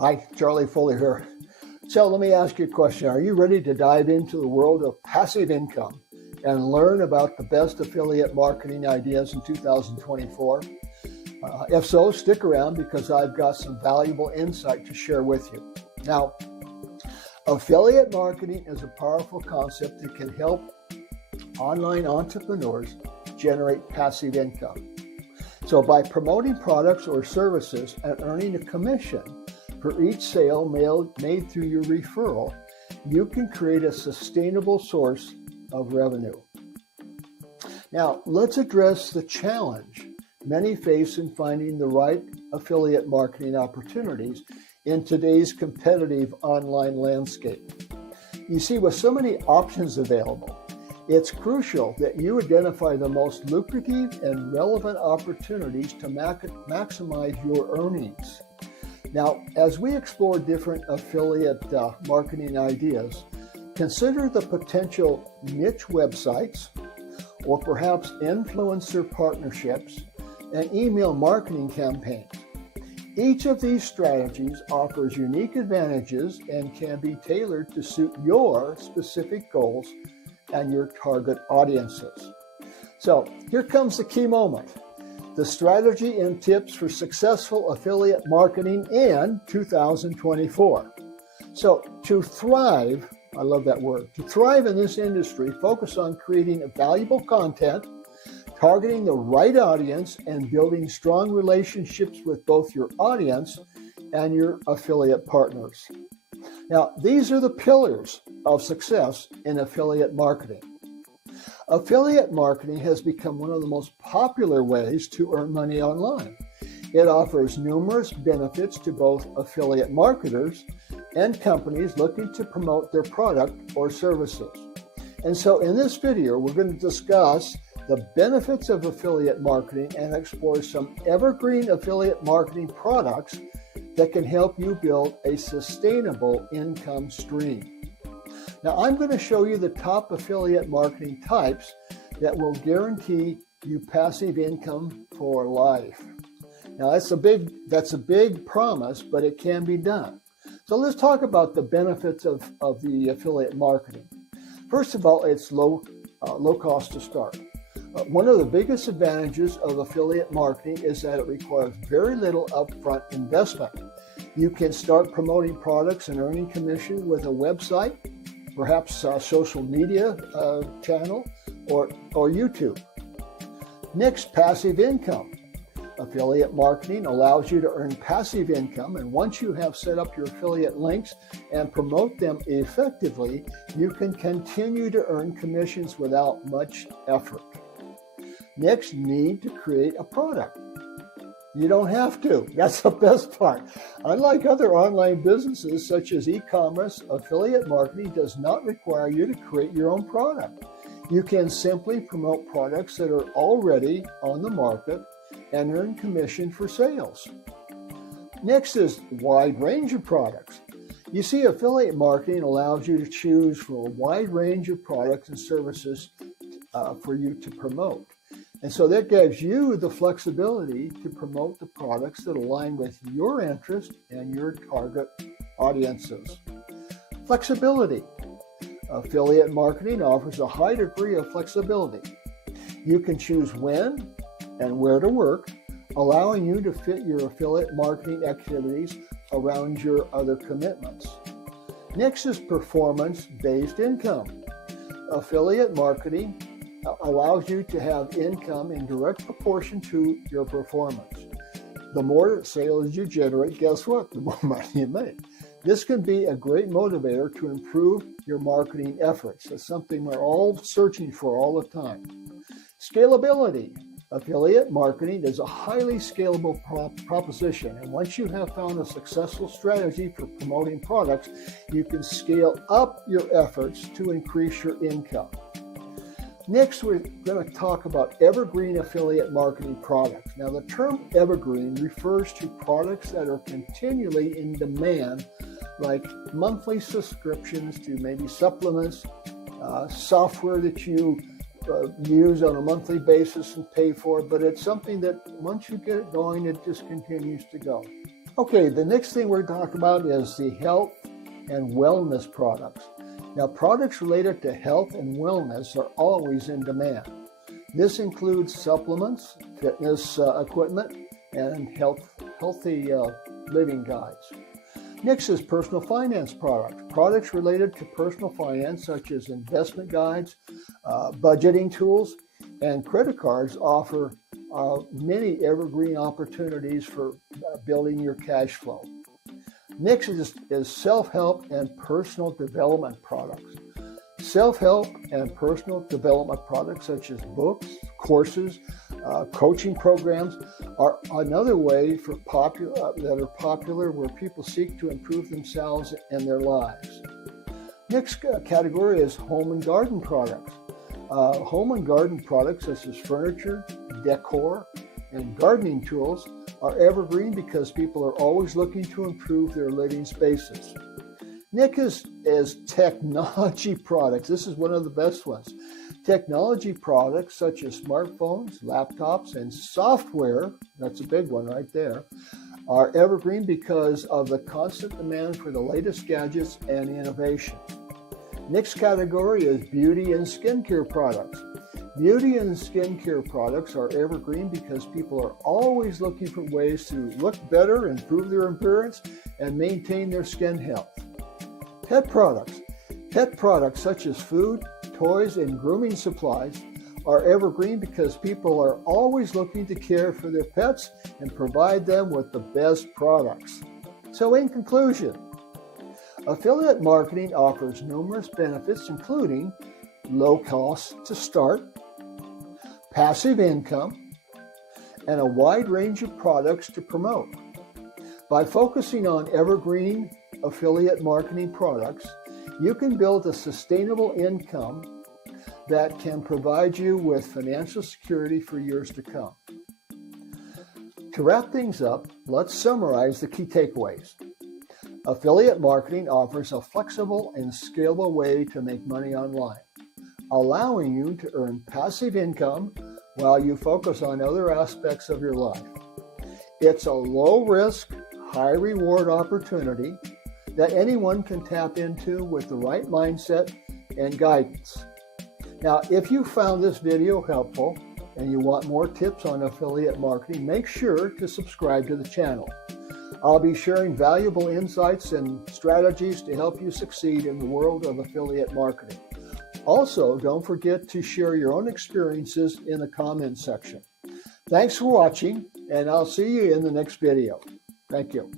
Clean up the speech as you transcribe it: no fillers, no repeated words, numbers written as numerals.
Hi, Charlie Foley here. So let me ask you a question. Are you ready to dive into the world of passive income and learn about the best affiliate marketing ideas in 2024? If so, stick around because I've got some valuable insight to share with you. Now, affiliate marketing is a powerful concept that can help online entrepreneurs generate passive income. So by promoting products or services and earning a commission for each sale made through your referral, you can create a sustainable source of revenue. Now, let's address the challenge many face in finding the right affiliate marketing opportunities in today's competitive online landscape. You see, with so many options available, it's crucial that you identify the most lucrative and relevant opportunities to maximize your earnings. Now, as we explore different affiliate marketing ideas, consider the potential niche websites or perhaps influencer partnerships and email marketing campaigns. Each of these strategies offers unique advantages and can be tailored to suit your specific goals and your target audiences. So here comes the key moment. The strategy and tips for successful affiliate marketing in 2024. So to thrive, I love that word, to thrive in this industry, focus on creating valuable content, targeting the right audience, and building strong relationships with both your audience and your affiliate partners. Now, these are the pillars of success in affiliate marketing. Affiliate marketing has become one of the most popular ways to earn money online. It offers numerous benefits to both affiliate marketers and companies looking to promote their product or services. And so in this video, we're going to discuss the benefits of affiliate marketing and explore some evergreen affiliate marketing products that can help you build a sustainable income stream. Now, I'm going to show you the top affiliate marketing types that will guarantee you passive income for life. Now, that's a big promise, but it can be done. So let's talk about the benefits of the affiliate marketing. First of all, it's low cost to start. One of the biggest advantages of affiliate marketing is that it requires very little upfront investment. You can start promoting products and earning commission with a website, perhaps a social media channel, or YouTube. Next, passive income. Affiliate marketing allows you to earn passive income, and once you have set up your affiliate links and promote them effectively, you can continue to earn commissions without much effort. Next, need to create a product. You don't have to. That's the best part. Unlike other online businesses such as e-commerce, affiliate marketing does not require you to create your own product. You can simply promote products that are already on the market and earn commission for sales. Next is wide range of products. You see, affiliate marketing allows you to choose from a wide range of products and services for you to promote. And so that gives you the flexibility to promote the products that align with your interest and your target audiences. Flexibility. Affiliate marketing offers a high degree of flexibility. You can choose when and where to work, allowing you to fit your affiliate marketing activities around your other commitments. Next is performance-based income. Affiliate marketing allows you to have income in direct proportion to your performance. The more sales you generate, guess what? The more money you make. This can be a great motivator to improve your marketing efforts. It's something we're all searching for all the time. Scalability. Affiliate marketing is a highly scalable proposition, and once you have found a successful strategy for promoting products, you can scale up your efforts to increase your income. Next, we're going to talk about evergreen affiliate marketing products. Now, the term evergreen refers to products that are continually in demand, like monthly subscriptions to maybe supplements, software that you use on a monthly basis and pay for, but it's something that once you get it going, it just continues to go. Okay, the next thing we're talking about is the health and wellness products. Now, products related to health and wellness are always in demand. This includes supplements, fitness equipment, and healthy living guides. Next is personal finance products. Products related to personal finance, such as investment guides, budgeting tools, and credit cards offer many evergreen opportunities for building your cash flow. Next is self-help and personal development products. Self-help and personal development products such as books, courses, coaching programs are another way that are popular where people seek to improve themselves and their lives. Next category is home and garden products. Home and garden products such as furniture, decor, and gardening tools are evergreen because people are always looking to improve their living spaces. Next is technology products. This is one of the best ones. Technology products such as smartphones, laptops, and software, that's a big one right there, are evergreen because of the constant demand for the latest gadgets and innovation. Next category is beauty and skincare products. Beauty and skincare products are evergreen because people are always looking for ways to look better, improve their appearance, and maintain their skin health. Pet products. Pet products such as food, toys, and grooming supplies are evergreen because people are always looking to care for their pets and provide them with the best products. So in conclusion, affiliate marketing offers numerous benefits, including low cost to start, passive income, and a wide range of products to promote. By focusing on evergreen affiliate marketing products, you can build a sustainable income that can provide you with financial security for years to come. To wrap things up, let's summarize the key takeaways. Affiliate marketing offers a flexible and scalable way to make money online, allowing you to earn passive income while you focus on other aspects of your life. It's a low-risk, high-reward opportunity that anyone can tap into with the right mindset and guidance. Now, if you found this video helpful and you want more tips on affiliate marketing, make sure to subscribe to the channel. I'll be sharing valuable insights and strategies to help you succeed in the world of affiliate marketing. Also, don't forget to share your own experiences in the comments section. Thanks for watching, and I'll see you in the next video. Thank you.